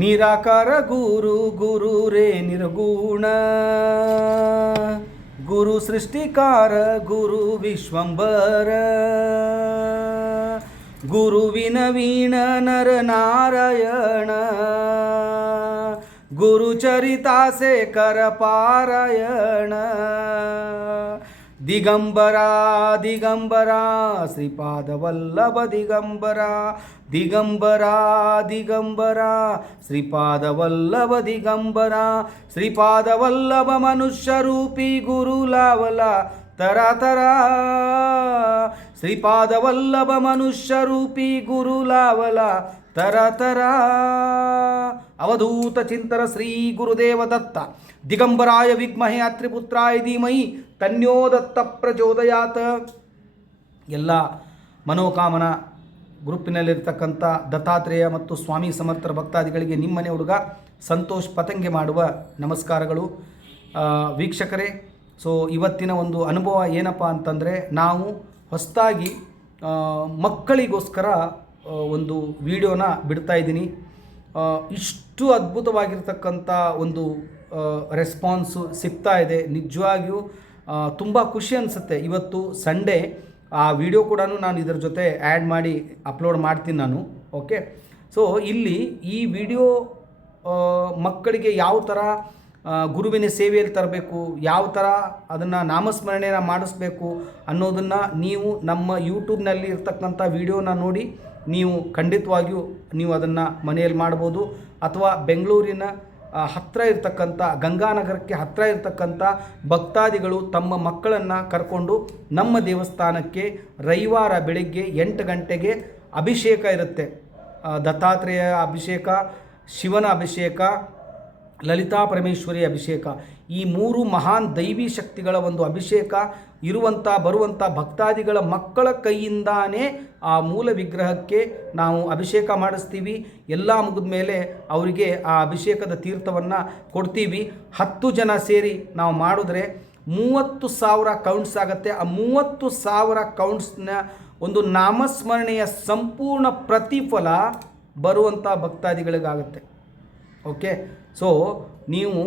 ನಿರಾಕಾರ ಗುರು ಗುರು ರೇ ನಿರ್ಗುಣ ಗುರು ಸೃಷ್ಟಿಕಾರ ಗುರು ವಿಶ್ವಂಬರ ಗುರುವಿನ ವೀಣ ನರ ನಾರಾಯಣ ಗುರು ಚರಿತಾಸೆ ಕರ ಪಾರಾಯಣ ದಿಗಂಬರ ದಿಗಂಬರ ಶ್ರೀಪಾದ ವಲ್ಲಭ ದಿಗಂಬರ ದಿಗಂಬರ ದಿಗಂಬರ ಶ್ರೀಪಾದ ವಲ್ಲಭ ದಿಗಂಬರ ಶ್ರೀಪಾದ ವಲ್ಲಭ ಮನುಷ್ಯ ರೂಪಿ ಗುರು ಲಾವಲ ತರ ತರ ಶ್ರೀಪಾದ ವಲ್ಲಭ ಮನುಷ್ಯ ರೂಪಿ ಗುರು ಲಾವಲ ತರ ತರ ಅವಧೂತ ಚಿಂತರ ಶ್ರೀ ಗುರುದೇವ ದತ್ತ ದಿಗಂಬರಾಯ ವಿದ್ಮಹೇ ಅತ್ರಿಪುತ್ರಾಯ ಧೀಮಹಿ ತನ್ಯೋ ದತ್ತ ಪ್ರಚೋದಯಾತ್. ಎಲ್ಲ ಮನೋಕಾಮನ ಗ್ರೂಪಿನಲ್ಲಿರ್ತಕ್ಕಂಥ ದತ್ತಾತ್ರೇಯ ಮತ್ತು ಸ್ವಾಮಿ ಸಮರ್ಥರ ಭಕ್ತಾದಿಗಳಿಗೆ ನಿಮ್ಮನೆ ಹುಡುಗ ಸಂತೋಷ್ ಪತಂಗೆ ಮಾಡುವ ನಮಸ್ಕಾರಗಳು. ವೀಕ್ಷಕರೇ, ಸೊ ಇವತ್ತಿನ ಒಂದು ಅನುಭವ ಏನಪ್ಪ ಅಂತಂದರೆ, ನಾವು ಹೊಸದಾಗಿ ಮಕ್ಕಳಿಗೋಸ್ಕರ ಒಂದು ವಿಡಿಯೋನ ಬಿಡ್ತಾ ಇದ್ದೀನಿ. ಇಷ್ಟು ಅದ್ಭುತವಾಗಿರ್ತಕ್ಕಂಥ ಒಂದು ರೆಸ್ಪಾನ್ಸು ಸಿಗ್ತಾ ಇದೆ. ನಿಜವಾಗಿಯೂ ತುಂಬ ಖುಷಿ ಅನಿಸುತ್ತೆ. ಇವತ್ತು ಸಂಡೇ, ಆ ವಿಡಿಯೋ ಕೂಡ ನಾನು ಇದರ ಜೊತೆ ಆ್ಯಡ್ ಮಾಡಿ ಅಪ್ಲೋಡ್ ಮಾಡ್ತೀನಿ ನಾನು. ಓಕೆ, ಸೊ ಇಲ್ಲಿ ಈ ವಿಡಿಯೋ ಮಕ್ಕಳಿಗೆ ಯಾವ ಥರ ಗುರುವಿನ ಸೇವೆಯಲ್ಲಿ ತರಬೇಕು, ಯಾವ ಥರ ಅದನ್ನು ನಾಮಸ್ಮರಣೆಯನ್ನು ಮಾಡಿಸ್ಬೇಕು ಅನ್ನೋದನ್ನು ನೀವು ನಮ್ಮ ಯೂಟ್ಯೂಬ್ನಲ್ಲಿ ಇರ್ತಕ್ಕಂಥ ವಿಡಿಯೋನ ನೋಡಿ ನೀವು ಖಂಡಿತವಾಗಿಯೂ ನೀವು ಅದನ್ನು ಮನೆಯಲ್ಲಿ ಮಾಡ್ಬೋದು. ಅಥವಾ ಬೆಂಗಳೂರಿನ ಹತ್ತಿರ ಇರ್ತಕ್ಕಂಥ ಗಂಗಾನಗರಕ್ಕೆ ಹತ್ತಿರ ಇರ್ತಕ್ಕಂಥ ಭಕ್ತಾದಿಗಳು ತಮ್ಮ ಮಕ್ಕಳನ್ನು ಕರ್ಕೊಂಡು ನಮ್ಮ ದೇವಸ್ಥಾನಕ್ಕೆ ರವಿವಾರ ಬೆಳಗ್ಗೆ 8 ಗಂಟೆಗೆ ಅಭಿಷೇಕ ಇರುತ್ತೆ. ದತ್ತಾತ್ರೇಯ ಅಭಿಷೇಕ, ಶಿವನ ಅಭಿಷೇಕ, ಲಲಿತಾ ಪರಮೇಶ್ವರಿ ಅಭಿಷೇಕ, ಈ 3 ಮಹಾನ್ ದೈವಿ ಶಕ್ತಿಗಳ ಒಂದು ಅಭಿಷೇಕ ಬರುವಂಥ ಭಕ್ತಾದಿಗಳ ಮಕ್ಕಳ ಕೈಯಿಂದಾನೇ ಆ ಮೂಲ ವಿಗ್ರಹಕ್ಕೆ ನಾವು ಅಭಿಷೇಕ ಮಾಡಿಸ್ತೀವಿ. ಎಲ್ಲ ಮುಗಿದ ಮೇಲೆ ಅವರಿಗೆ ಆ ಅಭಿಷೇಕದ ತೀರ್ಥವನ್ನು ಕೊಡ್ತೀವಿ. 10 ಜನ ಸೇರಿ ನಾವು ಮಾಡಿದ್ರೆ 30,000 ಕೌಂಟ್ಸ್ ಆಗುತ್ತೆ. ಆ 30,000 ಕೌಂಟ್ಸ್ನ ಒಂದು ನಾಮಸ್ಮರಣೆಯ ಸಂಪೂರ್ಣ ಪ್ರತಿಫಲ ಬರುವಂಥ ಭಕ್ತಾದಿಗಳಿಗಾಗುತ್ತೆ. ಓಕೆ, ಸೊ ನೀವು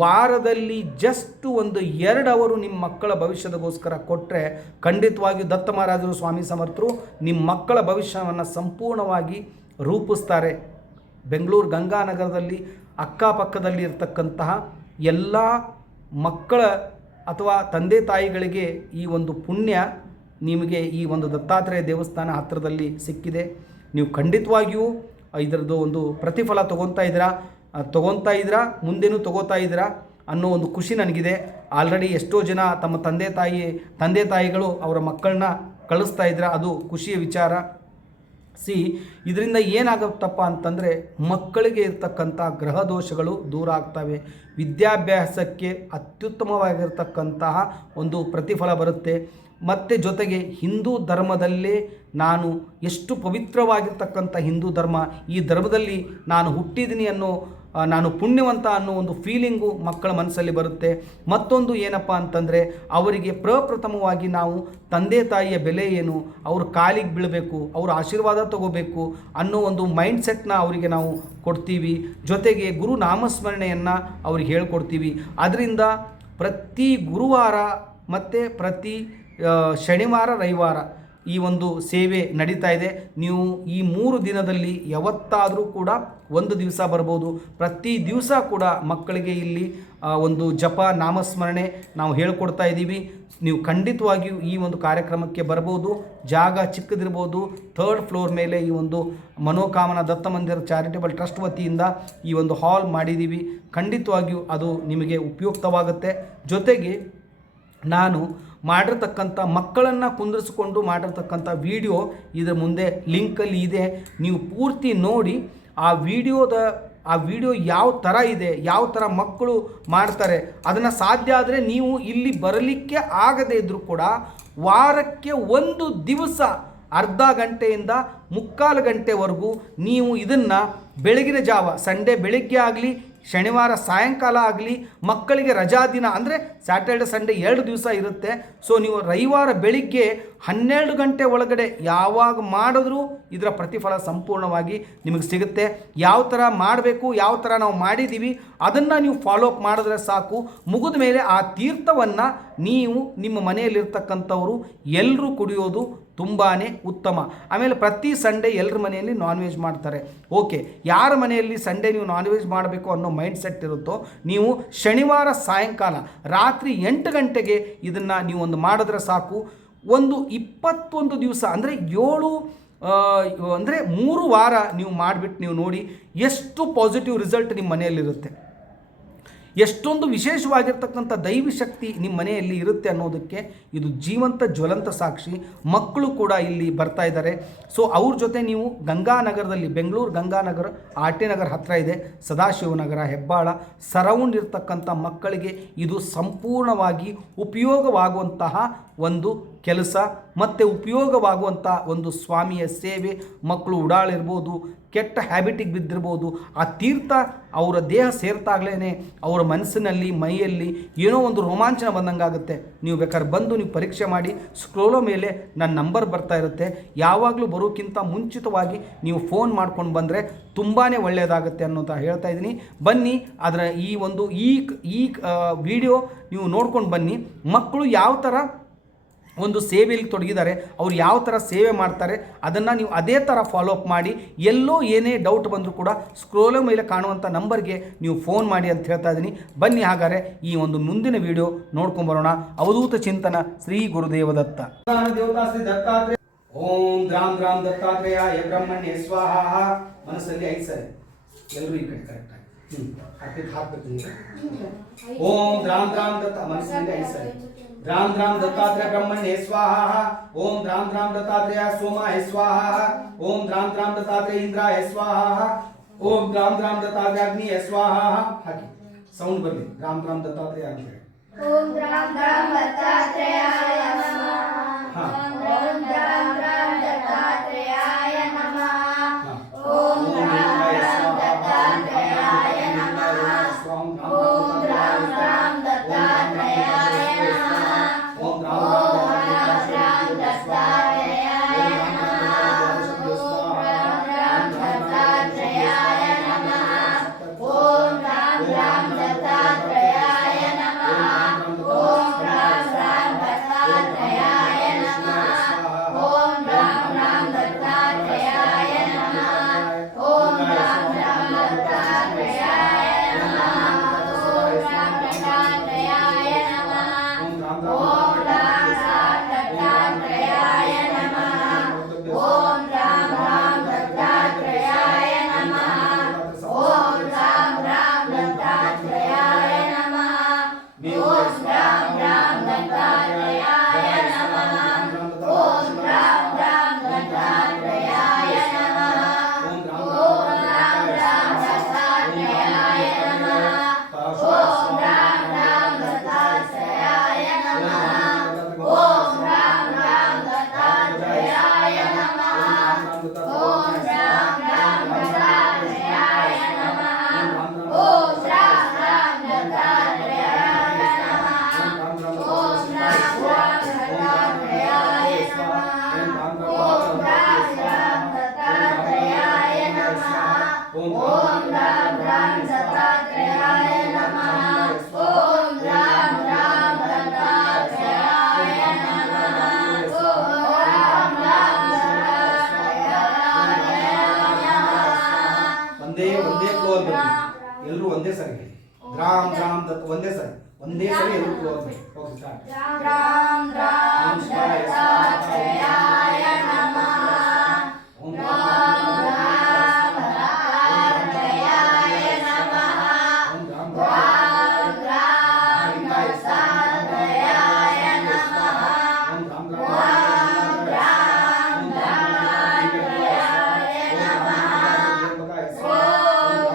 ವಾರದಲ್ಲಿ ಜಸ್ಟ್ ಒಂದು 2 ಅವರು ನಿಮ್ಮ ಮಕ್ಕಳ ಭವಿಷ್ಯದಗೋಸ್ಕರ ಕೊಟ್ಟರೆ ಖಂಡಿತವಾಗಿಯೂ ದತ್ತ ಮಹಾರಾಜರು ಸ್ವಾಮಿ ಸಮರ್ಥರು ನಿಮ್ಮ ಮಕ್ಕಳ ಭವಿಷ್ಯವನ್ನು ಸಂಪೂರ್ಣವಾಗಿ ರೂಪಿಸ್ತಾರೆ. ಬೆಂಗಳೂರು ಗಂಗಾನಗರದಲ್ಲಿ ಅಕ್ಕಪಕ್ಕದಲ್ಲಿ ಇರತಕ್ಕಂತಹ ಎಲ್ಲ ಮಕ್ಕಳ ಅಥವಾ ತಂದೆ ತಾಯಿಗಳಿಗೆ ಈ ಒಂದು ಪುಣ್ಯ ನಿಮಗೆ ಈ ಒಂದು ದತ್ತಾತ್ರೇಯ ದೇವಸ್ಥಾನ ಹತ್ತಿರದಲ್ಲಿ ಸಿಕ್ಕಿದೆ. ನೀವು ಖಂಡಿತವಾಗಿಯೂ ಇದರದ್ದು ಒಂದು ಪ್ರತಿಫಲ ತೊಗೊತಾ ಇದ್ದೀರಾ, ಮುಂದೇನೂ ತೊಗೋತಾ ಇದ್ದೀರಾ ಅನ್ನೋ ಒಂದು ಖುಷಿ ನನಗಿದೆ. ಆಲ್ರೆಡಿ ಎಷ್ಟೋ ಜನ ತಮ್ಮ ತಂದೆ ತಾಯಿಗಳು ಅವರ ಮಕ್ಕಳನ್ನ ಕಳಿಸ್ತಾ ಇದ್ದೀರಾ, ಅದು ಖುಷಿಯ ವಿಚಾರ. ಇದರಿಂದ ಏನಾಗುತ್ತಪ್ಪ ಅಂತಂದರೆ, ಮಕ್ಕಳಿಗೆ ಇರ್ತಕ್ಕಂಥ ಗ್ರಹ ದೋಷಗಳು ದೂರ ಆಗ್ತವೆ. ವಿದ್ಯಾಭ್ಯಾಸಕ್ಕೆ ಅತ್ಯುತ್ತಮವಾಗಿರ್ತಕ್ಕಂತಹ ಒಂದು ಪ್ರತಿಫಲ ಬರುತ್ತೆ. ಮತ್ತು ಜೊತೆಗೆ ಹಿಂದೂ ಧರ್ಮದಲ್ಲೇ ನಾನು ಎಷ್ಟು ಪವಿತ್ರವಾಗಿರ್ತಕ್ಕಂಥ ಹಿಂದೂ ಧರ್ಮ, ಈ ಧರ್ಮದಲ್ಲಿ ನಾನು ಹುಟ್ಟಿದ್ದೀನಿ ನಾನು ಪುಣ್ಯವಂತ ಅನ್ನೋ ಒಂದು ಫೀಲಿಂಗು ಮಕ್ಕಳ ಮನಸ್ಸಲ್ಲಿ ಬರುತ್ತೆ. ಮತ್ತೊಂದು ಏನಪ್ಪ ಅಂತಂದರೆ, ಅವರಿಗೆ ಪ್ರಪ್ರಥಮವಾಗಿ ನಾವು ತಂದೆ ತಾಯಿಯ ಬೆಲೆ ಏನು, ಅವ್ರ ಕಾಲಿಗೆ ಬೀಳಬೇಕು, ಅವ್ರ ಆಶೀರ್ವಾದ ತಗೋಬೇಕು ಅನ್ನೋ ಒಂದು ಮೈಂಡ್ಸೆಟ್ನ ಅವರಿಗೆ ನಾವು ಕೊಡ್ತೀವಿ. ಜೊತೆಗೆ ಗುರು ನಾಮಸ್ಮರಣೆಯನ್ನು ಅವ್ರಿಗೆ ಹೇಳ್ಕೊಡ್ತೀವಿ. ಅದರಿಂದ ಪ್ರತಿ ಗುರುವಾರ ಮತ್ತು ಪ್ರತಿ ಶನಿವಾರ ರವಿವಾರ ಈ ಒಂದು ಸೇವೆ ನಡೀತಾ ಇದೆ. ನೀವು ಈ 3 ದಿನದಲ್ಲಿ ಯಾವತ್ತಾದರೂ ಕೂಡ ಒಂದು ದಿವಸ ಬರ್ಬೋದು. ಪ್ರತಿ ದಿವಸ ಕೂಡ ಮಕ್ಕಳಿಗೆ ಇಲ್ಲಿ ಒಂದು ಜಪ ನಾಮಸ್ಮರಣೆ ನಾವು ಹೇಳ್ಕೊಡ್ತಾ ಇದ್ದೀವಿ. ನೀವು ಖಂಡಿತವಾಗಿಯೂ ಈ ಒಂದು ಕಾರ್ಯಕ್ರಮಕ್ಕೆ ಬರ್ಬೋದು. ಜಾಗ ಚಿಕ್ಕದಿರ್ಬೋದು. 3rd ಫ್ಲೋರ್ ಮೇಲೆ ಈ ಒಂದು ಮನೋಕಾಮನ ದತ್ತ ಮಂದಿರ ಚಾರಿಟೇಬಲ್ ಟ್ರಸ್ಟ್ ವತಿಯಿಂದ ಈ ಒಂದು ಹಾಲ್ ಮಾಡಿದ್ದೀವಿ. ಖಂಡಿತವಾಗಿಯೂ ಅದು ನಿಮಗೆ ಉಪಯುಕ್ತವಾಗುತ್ತೆ. ಜೊತೆಗೆ ನಾನು ಮಾಡಿರ್ತಕ್ಕಂಥ ಮಕ್ಕಳನ್ನು ಕುಂದಿರಿಸಿಕೊಂಡು ಮಾಡಿರ್ತಕ್ಕಂಥ ವಿಡಿಯೋ ಇದರ ಮುಂದೆ ಲಿಂಕಲ್ಲಿ ಇದೆ. ನೀವು ಪೂರ್ತಿ ನೋಡಿ ಆ ವಿಡಿಯೋ ಯಾವ ಥರ ಇದೆ, ಯಾವ ಥರ ಮಕ್ಕಳು ಮಾಡ್ತಾರೆ, ಅದನ್ನು ಸಾಧ್ಯ ಆದರೆ ನೀವು ಇಲ್ಲಿ ಬರಲಿಕ್ಕೆ ಆಗದೇ ಇದ್ದರೂ ಕೂಡ ವಾರಕ್ಕೆ 1 ದಿವಸ ಅರ್ಧ ಗಂಟೆಯಿಂದ ಮುಕ್ಕಾಲು ಗಂಟೆವರೆಗೂ ನೀವು ಇದನ್ನು ಬೆಳಗಿನ ಜಾವ ಸಂಡೇ ಬೆಳಿಗ್ಗೆ ಆಗಲಿ ಶನಿವಾರ ಸಾಯಂಕಾಲ ಆಗಲಿ ಮಕ್ಕಳಿಗೆ ರಜಾ ದಿನ ಅಂದರೆ ಸ್ಯಾಟರ್ಡೆ ಸಂಡೇ 2 ದಿವಸ ಇರುತ್ತೆ. ಸೊ ನೀವು ರವಿವಾರ ಬೆಳಿಗ್ಗೆ 12 ಗಂಟೆ ಒಳಗಡೆ ಯಾವಾಗ ಮಾಡಿದ್ರೂ ಇದರ ಪ್ರತಿಫಲ ಸಂಪೂರ್ಣವಾಗಿ ನಿಮಗೆ ಸಿಗುತ್ತೆ. ಯಾವ ಥರ ಮಾಡಬೇಕು, ಯಾವ ಥರ ನಾವು ಮಾಡಿದ್ದೀವಿ ಅದನ್ನು ನೀವು ಫಾಲೋ ಅಪ್ ಮಾಡಿದ್ರೆ ಸಾಕು. ಮುಗಿದ ಮೇಲೆ ಆ ತೀರ್ಥವನ್ನು ನೀವು ನಿಮ್ಮ ಮನೆಯಲ್ಲಿರ್ತಕ್ಕಂಥವರು ಎಲ್ಲರೂ ಕುಡಿಯೋದು ತುಂಬಾ ಉತ್ತಮ. ಆಮೇಲೆ ಪ್ರತಿ ಸಂಡೇ ಎಲ್ಲರ ಮನೆಯಲ್ಲಿ ನಾನ್ ವೆಜ್ ಮಾಡ್ತಾರೆ. ಓಕೆ, ಯಾರ ಮನೆಯಲ್ಲಿ ಸಂಡೇ ನೀವು ನಾನ್ ವೆಜ್ ಮಾಡಬೇಕು ಅನ್ನೋ ಮೈಂಡ್ ಸೆಟ್ ಇರುತ್ತೋ ನೀವು ಶನಿವಾರ ಸಾಯಂಕಾಲ ರಾತ್ರಿ 8 ಗಂಟೆಗೆ ಇದನ್ನು ನೀವು ಒಂದು ಮಾಡಿದ್ರೆ ಸಾಕು. ಒಂದು 21 ದಿವಸ ಅಂದರೆ 7 ಅಂದರೆ 3 ವಾರ ನೀವು ಮಾಡಿಬಿಟ್ಟು ನೀವು ನೋಡಿ ಎಷ್ಟು ಪಾಸಿಟಿವ್ ರಿಸಲ್ಟ್ ನಿಮ್ಮ ಮನೆಯಲ್ಲಿರುತ್ತೆ, ಎಷ್ಟೊಂದು ವಿಶೇಷವಾಗಿರ್ತಕ್ಕಂಥ ದೈವಿ ಶಕ್ತಿ ನಿಮ್ಮ ಮನೆಯಲ್ಲಿ ಇರುತ್ತೆ ಅನ್ನೋದಕ್ಕೆ ಇದು ಜೀವಂತ ಜ್ವಲಂತ ಸಾಕ್ಷಿ. ಮಕ್ಕಳು ಕೂಡ ಇಲ್ಲಿ ಬರ್ತಾ ಇದ್ದಾರೆ. ಸೊ ಅವ್ರ ಜೊತೆ ನೀವು ಗಂಗಾನಗರದಲ್ಲಿ, ಬೆಂಗಳೂರು ಗಂಗಾನಗರ ಆರ್ ಟಿ ನಗರ ಹತ್ತಿರ ಇದೆ, ಸದಾಶಿವನಗರ, ಹೆಬ್ಬಾಳ ಸರೌಂಡ್ ಇರ್ತಕ್ಕಂಥ ಮಕ್ಕಳಿಗೆ ಇದು ಸಂಪೂರ್ಣವಾಗಿ ಉಪಯೋಗವಾಗುವಂತಹ ಒಂದು ಕೆಲಸ ಮತ್ತು ಉಪಯೋಗವಾಗುವಂಥ ಒಂದು ಸ್ವಾಮಿಯ ಸೇವೆ. ಮಕ್ಕಳು ಉಡಾಳಿರ್ಬೋದು, ಕೆಟ್ಟ ಹ್ಯಾಬಿಟಿಗೆ ಬಿದ್ದಿರ್ಬೋದು, ಆ ತೀರ್ಥ ಅವರ ದೇಹ ಸೇರ್ತಾಗ್ಲೇ ಅವರ ಮನಸ್ಸಿನಲ್ಲಿ ಮೈಯಲ್ಲಿ ಏನೋ ಒಂದು ರೋಮಾಂಚನ ಬಂದಂಗಾಗುತ್ತೆ. ನೀವು ಬೇಕಾದ್ರೆ ಬಂದು ನೀವು ಪರೀಕ್ಷೆ ಮಾಡಿ, ಸ್ಕ್ರೋಲೋ ಮೇಲೆ ನನ್ನ ನಂಬರ್ ಬರ್ತಾ ಇರುತ್ತೆ. ಯಾವಾಗಲೂ ಬರೋಕ್ಕಿಂತ ಮುಂಚಿತವಾಗಿ ನೀವು ಫೋನ್ ಮಾಡ್ಕೊಂಡು ಬಂದರೆ ತುಂಬಾ ಒಳ್ಳೆಯದಾಗುತ್ತೆ ಅನ್ನೋಂಥ ಹೇಳ್ತಾ ಇದ್ದೀನಿ. ಬನ್ನಿ, ಅದರ ಈ ಒಂದು ಈ ವಿಡಿಯೋ ನೀವು ನೋಡ್ಕೊಂಡು ಬನ್ನಿ. ಮಕ್ಕಳು ಯಾವ ಥರ ಒಂದು ಸೇವೆಯಲ್ಲಿ ತೊಡಗಿದ್ದಾರೆ, ಅವ್ರು ಯಾವ ಥರ ಸೇವೆ ಮಾಡ್ತಾರೆ ಅದನ್ನು ನೀವು ಅದೇ ಥರ ಫಾಲೋ ಅಪ್ ಮಾಡಿ. ಎಲ್ಲೋ ಏನೇ ಡೌಟ್ ಬಂದರೂ ಕೂಡ ಸ್ಕ್ರೋಲ ಮೇಲೆ ಕಾಣುವಂಥ ನಂಬರ್ಗೆ ನೀವು ಫೋನ್ ಮಾಡಿ ಅಂತ ಹೇಳ್ತಾ ಇದ್ದೀನಿ. ಬನ್ನಿ ಹಾಗಾದರೆ ಈ ಒಂದು ಮುಂದಿನ ವಿಡಿಯೋ ನೋಡ್ಕೊಂಬರೋಣ. ಅವಧೂತ ಚಿಂತನ ಶ್ರೀ ಗುರುದೇವದತ್ತ. ದೇವತಾ ಶ್ರೀ ದತ್ತಾತ್ರೇಯ. ಓಂ ದ್ರಾಂ ದ್ರಾಂ ದತ್ತಾತ್ರೇಯಾಯ ಬ್ರಹ್ಮಣ್ಯ ಸ್ವಾಹ. ಮನಸ್ಸಲ್ಲಿ 5 ಸರಿ ಎಲ್ಲರೂ ಈ ಕಡೆ ಕರೆಕ್ಟಾಗಿ ಹಾಕ್ಬೇಕು. ಓಂ ದ್ರಾಂ ದ್ರಾಂ ದತ್ತ, ಮನಸ್ಸಲ್ಲಿ 5 ಸರಿ. ध्राम ध्राम दत्तात्रेय ब्रह्मण्ये स्वाहा. ओम ध्राम ध्राम दत्तात्रेय सोमाय स्वाहा. ओम ध्राम ध्राम दत्तात्रेय इंद्राय स्वाहा. ओम ध्राम ध्राम दत्तात्रेय अग्निये स्वाहा. हाकि साउंड बरली. ध्राम ध्राम दत्तात्रेय ಅಂತ ಹೇಳಿ. ಓಂ ಧ್ರಾಂ ಧ್ರಾಂ ದತ್ತಾತ್ರೇಯಾಯ ನಮಃ. ಓಂ ಧ್ರಾಂ ಧ್ರಾಂ ದತ್ತಾತ್ರೇಯಾಯ ನಮಃ. ಓಂ ಧ್ರಾಂ ಧ್ರಾಂ ದತ್ತಾತ್ರೇಯಾಯ ನಮಃ. ಓಂ ಧ್ರಾಂ ಧ್ರಾಂ ದತ್ತಾತ್ರೇಯಾಯ ಎಲ್ಲರೂ ಒಂದೇ ಸರಿ ಹೇಳಿ. ದ್ರಾಂ ದ್ರಾಂ ದತ್ತ ಒಂದೇ ಸರಿ ಎಲ್ಲರೂ ಕ್ಲೋಸ್ ಮಾಡಿ. Okay start. ದ್ರಾಂ ದ್ರಾಂ ದತ್ತಾತ್ರೇಯಾಯ ನಮಃ. ಓಂ ದ್ರಾಂ ದ್ರಾಂ ದತ್ತಾತ್ರೇಯಾಯ ನಮಃ. ಓಂ ದ್ರಾಂ ದ್ರಾಂ ದತ್ತಾತ್ರೇಯಾಯ ನಮಃ. ಓಂ ದ್ರಾಂ ದ್ರಾಂ ದತ್ತಾತ್ರೇಯಾಯ ನಮಃ. ಓಂ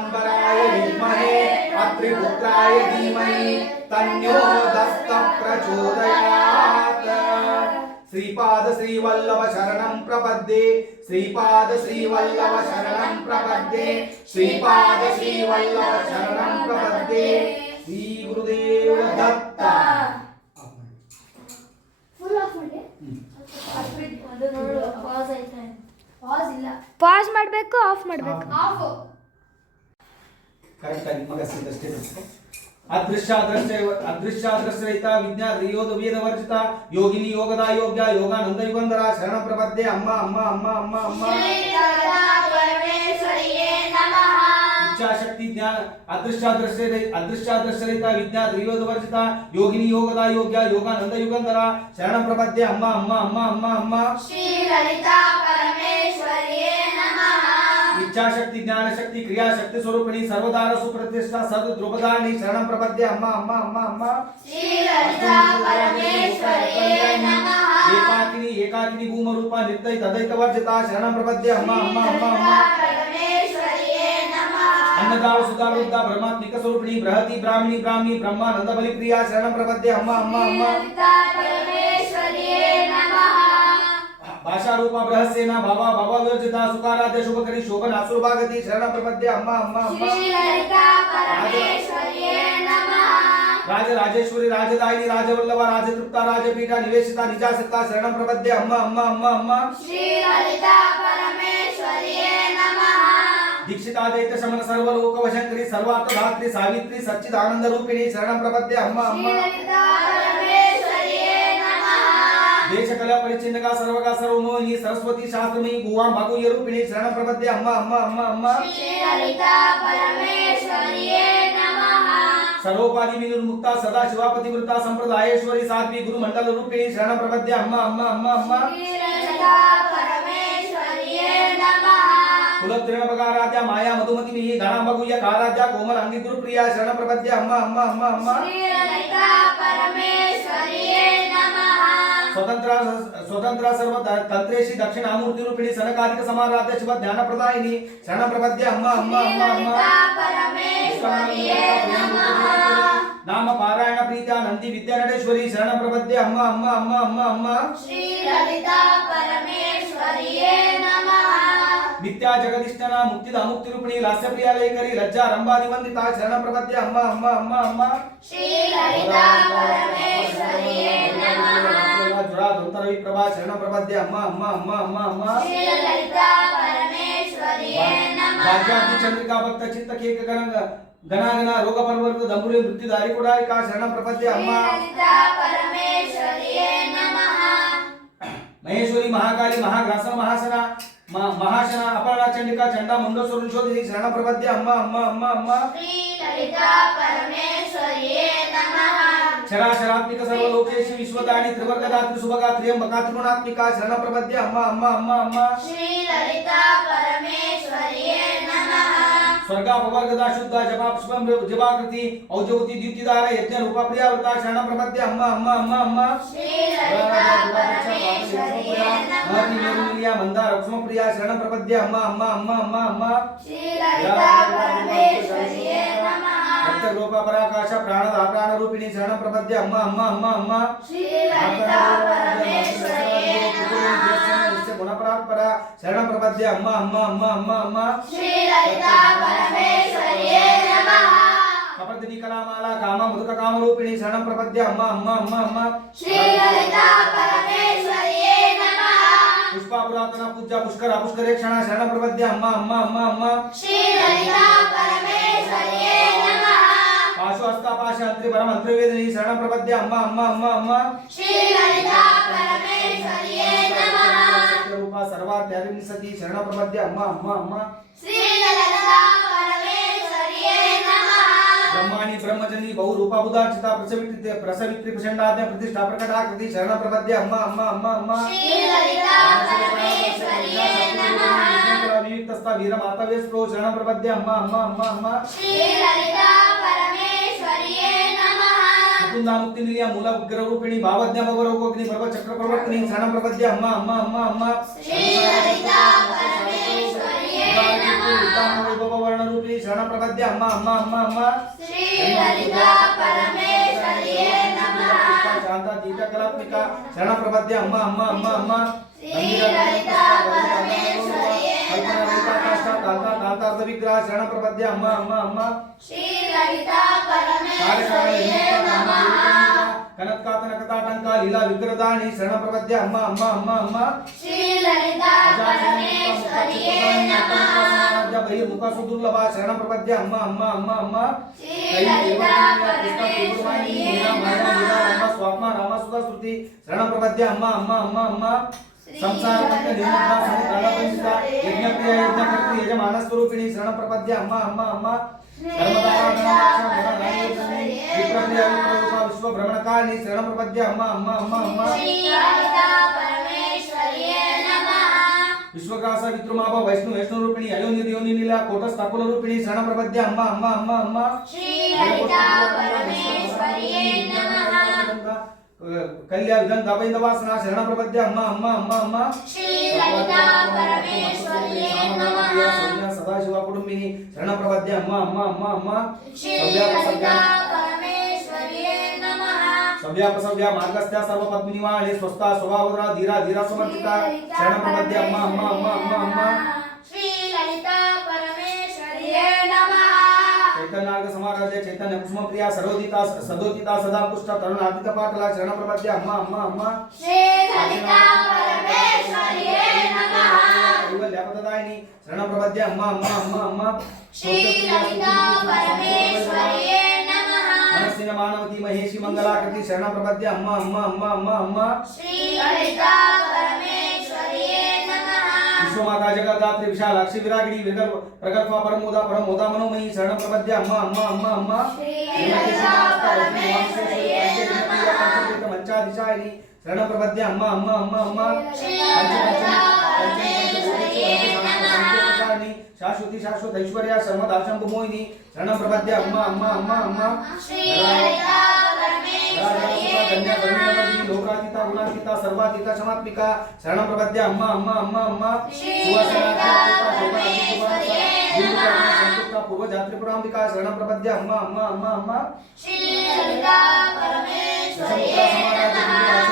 दिगंबराय विद्महे अत्रिपुत्राय धीमहि तन्नो दत्तः प्रचोदयात्। श्रीपाद श्रीवल्लभ शरणं प्रपद्ये श्रीपाद श्रीवल्लभ शरणं प्रपद्ये श्रीपाद श्रीवल्लभ शरणं प्रपद्ये। श्री गुरुदेव दत्त। ಪಾಸ್ ಮಾಡಬೇಕು, ಆಫ್ ಮಾಡಬೇಕು. ಕರೆಕ್ಟ್ ಆಗಿ ಮಗಸಿದಷ್ಟೇ. ಅದೃಶ್ಯಾದೃಶ್ಯರಹಿತ ವಿಜ್ಞಾನ ವೇದ ವರ್ಜಿತ ಯೋಗಿನಿ ಯೋಗದ ಯೋಗ್ಯ ಯೋಗಾನಂದ ಯುಗಂಧರ ಶರಣ ಪ್ರಪದ್ಯೆ ಅಮ್ಮ ಅಮ್ಮ ಅಮ್ಮ ಅಮ್ಮ ಅಮ್ಮ. ಇಚ್ಛಾಶಕ್ತಿ ಜ್ಞಾನ ಅದೃಶ್ಯಾದೃಶ್ಯರಹಿತ ವಿಜ್ಞಾನ ವೇದ ವರ್ಜಿತ ಯೋಗಿನಿ ಯೋಗದ ಯೋಗ್ಯ ಯೋಗಾನಂದ ಯುಗಂಧರ ಶರಣ ಪ್ರಪದ್ಯೆ ಅಮ್ಮ ಅಮ್ಮ ಅಮ್ಮ ಅಮ್ಮ ಅಮ್ಮ. इच्छाशक्ति ज्ञान शक्ति क्रिया शक्ति स्वरूपिणी सर्वदार सुप्रतिष्ठा सद द्रुपदानी शरणं प्रपद्ये अम्मा अम्मा अम्मा अम्मा। एकाकिनी एकाकिनी भूम रूपा नित्य तदैत वर्जिता शरणं प्रपद्ये अम्मा अम्मा अम्मा अम्मा। अन्नदा सुधा वृद्धा ब्रह्मात्मिक स्वरूपिणी बृहति ब्राह्मणी ब्राह्मी ब्रह्मानंद बलि प्रिया शरणं प्रपद्ये अम्मा अम्मा अम्मा। भाषा रूपा बृहस्सेना भावा भावा विवर्जिता सुकाराध्य शुभकरी शोभन आसुरभागति शरण प्रपद्ये अम्मा अम्मा अम्मा। राज राजेश्वरी राजदायिनी राजवल्लभा राजतृप्ता राजपीठा निवेशिता निजासत्ता शरण प्रपद्ये अम्मा अम्मा अम्मा अम्मा। दीक्षिता दैत्य शमन सर्वलोक वशंकरी सर्वार्थ धात्री सावित्री सच्चिदानंद रूपिणी शरण प्रपद्ये अम्मा अम्मा। देशकला परिचिन्नका सर्वगा सर्वमोहिनी सरस्वती शास्त्रमयी गुवा भागुय रूपिणी शरण प्रपद्ये अम्मा अम्मा अम्मा अम्मा। सर्वोपाधि विनिर्मुक्ता सदा शिवापति वृता संप्रदायेश्वरी साध्वी गुरु मंडल रूपिणी शरण प्रपद्ये अम्मा अम्मा अम्मा अम्मा। कुलत्रिणपकाराध्या माया मधुमती मिहि गणा भगुय काराध्या कोमल अंगी गुरु प्रिया शरण प्रपद्ये अम्मा अम्मा अम्मा अम्मा। स्वतंत्र स्वतंत्र सर्व तंत्रेशी दक्षिणामूर्ति रूपिणी सनकादिक समाराध्य शिव ध्यान प्रदायिनी शरण प्रपद्ये अम्मा अम्मा अम्मा अम्मा। नाम पारायण प्रीत्या नंदी विद्या नटेश्वरी शरण प्रपद्ये अम्मा अम्मा अम्मा अम्मा अम्मा। नित्या जगदिष्टना मुक्तिद मुक्ति रूपिणी लास्य प्रिया लेकरी लज्जा रंबादि वंदिता शरण प्रपद्ये अम्मा अम्मा अम्मा अम्मा। जुड़ा धुंतरवि प्रभा शरण प्रपद्ये अम्मा अम्मा अम्मा अम्मा अम्मा। भाग्यादि चंद्रिका भक्त चित्त केक गणंग गणा गणा रोग परवर्त दंबुली मृत्युदारी कुडारिका शरण प्रपद्ये अम्मा। महेश्वरी महाकाली महाग्रासन महासना महाशना अपर्णा चंडिका चंडा मुंडस्वरूप शोधिनी शरण प्रपद्ये अम्मा अम्मा अम्मा अम्मा। शराशरात्मिक सर्वलोकेषु विश्वदानी त्रिवर्गदात्री सुभगा त्र्यंबका त्रिगुणात्मिका शरण प्रपद्ये अम्मा अम्मा अम्मा अम्मा। स्वर्गापवर्गदा शुद्धा जपापुष्पं जपाकृति औज्योति द्युतिदार यज्ञ रूपा प्रियावृता शरण प्रपद्ये अम्मा अम्मा अम्मा अम्मा। महति मंदार उक्ष्म प्रिया शरण प्रपद्ये अम्मा अम्मा अम्मा अम्मा अम्मा। भक्त रूपा पराकाश प्राणद प्राण रूपिणी शरण प्रपद्ये अम्मा अम्मा अम्मा अम्मा। गुणपरात्परा शरण प्रपद्ये अम्मा अम्मा अम्मा अम्मा अम्मा। कपर्दिनी कलामाला कामा मुदक काम रूपिणी शरण प्रपद्ये अम्मा अम्मा अम्मा अम्मा। पुष्पा पुरातना पूज्या पुष्कर पुष्करेक्षणा शरण प्रपद्ये अम्मा अम्मा अम्मा अम्मा। पाशु हस्ता पाश अंत्रि परम अंत्रिवेदिनी शरण प्रपद्ये अम्मा अम्मा अम्मा अम्मा। रूपा सर्वाध्यात्मिक सती शरण प्रपद्ये अम्मा अम्मा अम्मा। ब्रह्माणी ब्रह्मजनी बहु रूपा बुधार्चिता प्रसवित्री प्रचंडाद्य प्रतिष्ठा प्रकटाकृति शरण प्रपद्ये अम्मा अम्मा अम्मा अम्मा। विविक्तस्था वीर मातव्य स्प्रो शरण प्रपद्ये अम्मा अम्मा अम्मा अम्मा। मुकुंदा मुक्ति निलय मूल उग्र रूपिणी भावज्ञ भवरोगोग्नि प्रभ चक्र प्रवर्तिनी शरण प्रपद्ये अम्मा अम्मा अम्मा अम्मा। वर्ण रूपिणी ಶರಣ ಪ್ರಪದ್ಯ ಅಮ್ಮ ಅಮ್ಮ ಅಮ್ಮ ಅಮ್ಮ ಶ್ರೀ ಲಲಿತಾ ಪರಮೇಶ್ವರಿಯೇ ನಮಃ ಶಾಂತ ದೀತ ಕಲಾತ್ಮಿಕ ಶರಣ ಪ್ರಪದ್ಯ ಅಮ್ಮ ಅಮ್ಮ ಅಮ್ಮ ಅಮ್ಮ ಶ್ರೀ ಲಲಿತಾ ಪರಮೇಶ್ವರಿಯೇ ಕಾಂತಾರ್ಥ ವಿಗ್ರಹ ಶರಣ ಪ್ರಪದ್ಯ ಅಮ್ಮ ಅಮ್ಮ ಅಮ್ಮ ಶ್ರೀ ಲಲಿತಾ ಪರಮೇಶ್ವರಿಯೇ ನಮಃ ಕನತ್ಕಾತನ ಕಥಾಟಂಕ ಲೀಲಾ ವಿಗ್ರಹದಾಣಿ ಶರಣ ಪ್ರಪದ್ಯ ಅಮ್ಮ ಅಮ್ಮ ಅಮ್ಮ ಅಮ್ಮ ಶ್ರೀ ಲಲಿತಾ ಪರಮೇಶ್ವರಿಯೇ ನಮಃ ಬಹಿರ್ಮುಖ ಸುದುರ್ಲಭ ಶರಣ ಪ್ರಪದ್ಯ ಅಮ್ಮ ಅಮ್ಮ ಅಮ್ಮ ಅಮ್ಮ ಶ್ರೀ ಲಲಿತಾ ಪರಮೇಶ್ವರಿಯೇ ನಮಃ ಸ್ವಾತ್ಮ ರಾಮ ಸುಧಾ ಸ್ತುತಿ ಶರಣ ಪ್ರಪದ್ಯ ಅಮ್ಮ ಅಮ್ಮ ಅಮ್ಮ ಅಮ್ಮ ಸಂಸಾರ ನಿರ್ಮುಕ್ತ ಸಮುದ್ರವಂತಿತ ಯಜ್ಞಪ್ರಿಯ ಯಜ್ಞಕರ್ತಿ ಯಜಮಾನ ಸ್ವರೂಪಿಣಿ ಶರಣ ಪ್ರಪದ್ಯ ಅಮ್ಮ ಅಮ್ಮ ಅಮ್ಮ ವಿಶ್ವ ಭ್ರಮಣಕಾರಿಣಿ ಶರಣ ಪ್ರಪದ್ಯ ಅಮ್ಮ ಅಮ್ಮ ಅಮ್ಮ ಅಮ್ಮ ಶ್ರೀ ಲಲಿತಾ ಪರಮೇಶ್ವರಿಯೇ ನಮಃ ವಿಶ್ವಕಾಸ ವಿದ್ರುಮಾಭ ವೈಷ್ಣು ರೂಪಿಣಿ ಅಯೋನಿಧಿ ಯೋನಿನಿಲ ಕೋಟಸ್ಥಾಪುಲ ರೂಪಿಣಿ ಶರಣ ಪ್ರಪದ್ಯ ಅಮ್ಮ ಅಮ್ಮ ಅಮ್ಮ ಅಮ್ಮ ಶ್ರೀ ಲಲಿತಾ ಪರಮೇಶ್ವರಿಯೇ ನಮಃ ಕಲ್ಯ ವಿಧನ್ ದಬೈಂದ ವಾಸನ ಶರಣ ಪ್ರಪದ್ಯ ಅಮ್ಮ ಅಮ್ಮ ಅಮ್ಮ ಅಮ್ಮ ಶ್ರೀ ಲಲಿತಾ ಪರಮೇಶ್ವರಿಯೇ ನಮಃ ಸದಾಶಿವ ಕುಟುಂಬಿನಿ ಶರಣ ಪ್ರಪದ್ಯ ಅಮ್ಮ ಅಮ್ಮ ಅಮ್ಮ ಅಮ್ಮ ಶ್ರೀ ಲಲಿತಾ ಪರಮೇಶ್ವರಿಯೇ ನಮಃ ಸವ್ಯಾಪಸವ್ಯ ಮಾರ್ಗಸ್ಥ ಸರ್ವ ಪದ್ಮಿನಿವಾಳಿ ಸ್ವಸ್ಥ ಸ್ವಭಾವದ ಧೀರ ಧೀರ ಸಮರ್ಪಿತ ಶರಣ ಪ್ರಪದ್ಯ ಅಮ್ಮ ಅಮ್ಮ ಅಮ್ಮ ಅಮ್ಮ ಅಮ್ಮ ಶ್ರೀ ಲಲಿತಾ ಪರಮೇಶ್ವರಿಯೇ ನಮಃ ಚೈತನ್ಯಾರ್ಗ ಸಮಾರಾಧ್ಯ ಚೈತನ್ಯ ಕುಸುಮ ಪ್ರಿಯ ಸದೋದಿತ ಸದಾ ಪುಷ್ಟ ತರುಣಾದಿತ ಪಾಟಲ ಶರಣ ಪ್ರಪದ್ಯ ಅಮ್ಮ ಅಮ್ಮ ಅಮ್ಮ ಶ್ರೀ ಲಲಿತಾ ಪರಮೇಶ್ವರಿಯೇ ನಮಃ ಕೈವಲ್ಯಪದಾಯಿನಿ ಶರಣ ಪ್ರಪದ್ಯ ಅಮ್ಮ ಅಮ್ಮ ಅಮ್ಮ ಅಮ್ಮ ಶ್ರೀ ಲಲಿತಾ ಪರಮೇಶ್ವರಿಯೇ ನಮಃ ಮನಸ್ಸಿನ ಮಾನವತಿ ಮಹೇಶಿ ಮಂಗಲಾಕೃತಿ ಶರಣ ಪ್ರಪದ್ಯ ಅಮ್ಮ ಅಮ್ಮ ಅಮ್ಮ ಅಮ್ಮ ಅಮ್ಮ ಶ್ರೀ ಲಲಿತಾ ಪರಮೇಶ್ವರಿಯೇ ನಮಃ ವಿಶ್ವಮಾತಾ ಜಗದಾತ್ರಿ ವಿಶಾಲಾಕ್ಷಿ ವಿರಾಗಿಣಿ ಪ್ರಗಲ್ಭ ಪರಮೋದ ಮನೋಮಯಿ ಶರಣ ಪ್ರಪದ್ಯ ಅಮ್ಮ ಅಮ್ಮ ಅಮ್ಮ ಅಮ್ಮ ಶ್ರೀ ಲಲಿತಾ ಪರಮೇಶ್ವರಿಯೇ ನಮಃ ಮಂಚಾಧಿಶಾಯಿನಿ ಶರಣ ಪ್ರಪದ್ಯ ಅಮ್ಮ ಅಮ್ಮ ಅಮ್ಮ ಅಮ್ಮ ಶ್ರೀ ಲಲಿತಾ ಪರಮೇಶ್ವರಿಯೇ ನಮಃ ಶಾಶ್ವತಿ ಶಾಶ್ವತ ಐಶ್ವರ್ಯ ಶರ್ಮದಾಶಂಭು ಮೋಹಿನಿ ಶರಣ ಪ್ರಪದ್ಯ ಅಮ್ಮ ಅಮ್ಮ ಅಮ್ಮ ಅಮ್ಮ ಶ್ರೀ ಲಲಿತಾ ಪರಮೇಶ್ವರಿಯೇ ನಮಃ ಲೋಕಾತೀತ ಗುಣಾತೀತ ಸರ್ವಾತೀತ ಕ್ಷಮಾತ್ಮಿಕ ಶರಣ ಪ್ರಪದ್ಯ ಅಮ್ಮ ಅಮ್ಮ ಅಮ್ಮ ಅಮ್ಮ ಶ್ರೀ ಲಲಿತಾ ಪರಮೇಶ್ವರಿಯೇ ನಮಃ ಸಂತುಷ್ಟ ಪೂರ್ವ ಜಾತ್ರಿಪುರಾಂಬಿಕಾ ಶರಣ ಪ್ರಪದ್ಯ ಅಮ್ಮ ಅಮ್ಮ ಅಮ್ಮ ಅಮ್ಮ ಶ್ರೀ ಲಲಿತಾ ಪರಮೇಶ್ವರಿಯೇ ನಮಃ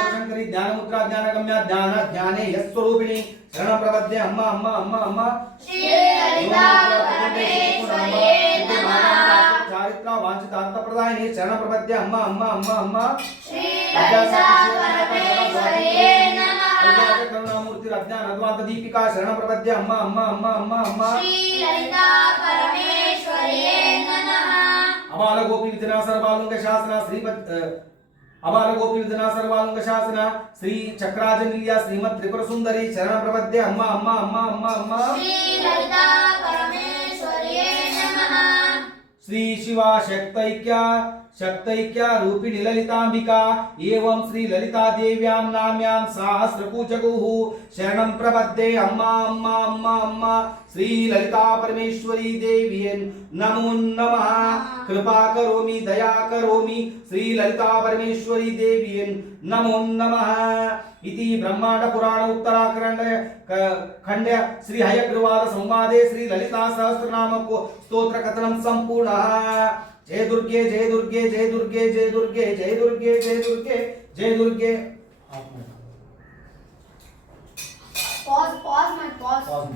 ಶಂಕರಿ ಜ್ಞಾನ ಮುದ್ರಾ ಜ್ಞಾನ ಗಮ್ಯ ಜ್ಞಾನ ಜ್ಞಾನೇ ಯಸ್ವರೂಪಿಣಿ ಶರಣ ಪ್ರಪದ್ಯ ಅಮ್ಮ ಅಮ್ಮ ಅಮ್ಮ ಅಮ್ಮ ಶ್ರೀ ಲಲಿತಾ ಪರಮೇಶ್ವರಿಯೇ ನಮಃ ಚಾರಿತ್ರ ವಾಂಛಿತಾರ್ಥ ಪ್ರದಾಯಿನಿ ಶರಣ ಪ್ರಪದ್ಯ ಅಮ್ಮ ಅಮ್ಮ ಅಮ್ಮ ಅಮ್ಮ ಶ್ರೀ ಲಲಿತಾ ಪರಮೇಶ್ವರಿಯೇ ನಮಃ ಕರುಣಾಮೂರ್ತಿ ಅಜ್ಞಾನ ಅದ್ವಾಂತ ದೀಪಿಕಾ ಶರಣ ಪ್ರಪದ್ಯ ಅಮ್ಮ ಅಮ್ಮ ಅಮ್ಮ ಅಮ್ಮ ಅಮ್ಮ ಶ್ರೀ ಲಲಿತಾ ಪರಮೇಶ್ವರಿಯೇ ನಮಃ ಅಬಾಲ ಗೋಪಿ ವಿದ್ಯಾ ಸರ್ವಾಲುಂಗ ಶಾಸನ ಅಬಾಲ ಗೋಪಿ ವಿಧನ ಸರ್ವಾಲಂಗ ಶಾಸನ ಶ್ರೀ ಚಕ್ರಾಜನಿಲ್ಯ ಶ್ರೀಮತ್ ತ್ರಿಪುರ ಸುಂದರಿ ಶರಣ ಪ್ರಪದ್ಯ ಅಮ್ಮ ಅಮ್ಮ ಅಮ್ಮ ಅಮ್ಮ ಅಮ್ಮ ಶ್ರೀ ಲಲಿತಾ ಪರಮೇಶ್ವರಿಯೇ ನಮಃ ಶ್ರೀ ಶಿವ ಶಕ್ತೈಕ್ಯ ರೂಪಿಣಿ ಲಲಿತಾಂಬಿಕಾ ಏವಂ ಶ್ರೀ ಲಲಿತಾ ದೇವ್ಯಾಂ ನಾಮ್ಯಾಂ ಸಹಸ್ರಕೂಚಗುಃ ಶರಣಂ ಪ್ರಪದ್ಯೆ ಅಮ್ಮ ಅಮ್ಮ ಅಮ್ಮ ಅಮ್ಮ ಶ್ರೀ ಲಲಿತಾ ಪರಮೇಶ್ವರಿ ದೇವಿಯನ್ ನಮೋ ನಮಃ ಕೃಪಾ ಕರೋಮಿ ದಯಾ ಕರೋಮಿ ಶ್ರೀ ಲಲಿತಾ ಪರಮೇಶ್ವರಿ ದೇವಿಯನ್ ನಮೋ ನಮಃ इति ब्रह्मांड पुराण उत्तराखंड खंड श्री हयग्रीवाद संवादे श्री ललिता सहस्रनाम को स्तोत्र कथनम संपूर्ण जय दुर्गे जय दुर्गे जय दुर्गे जय दुर्गे जय दुर्गे जय दुर्गे जय दुर्गे पॉज मत पॉज पॉज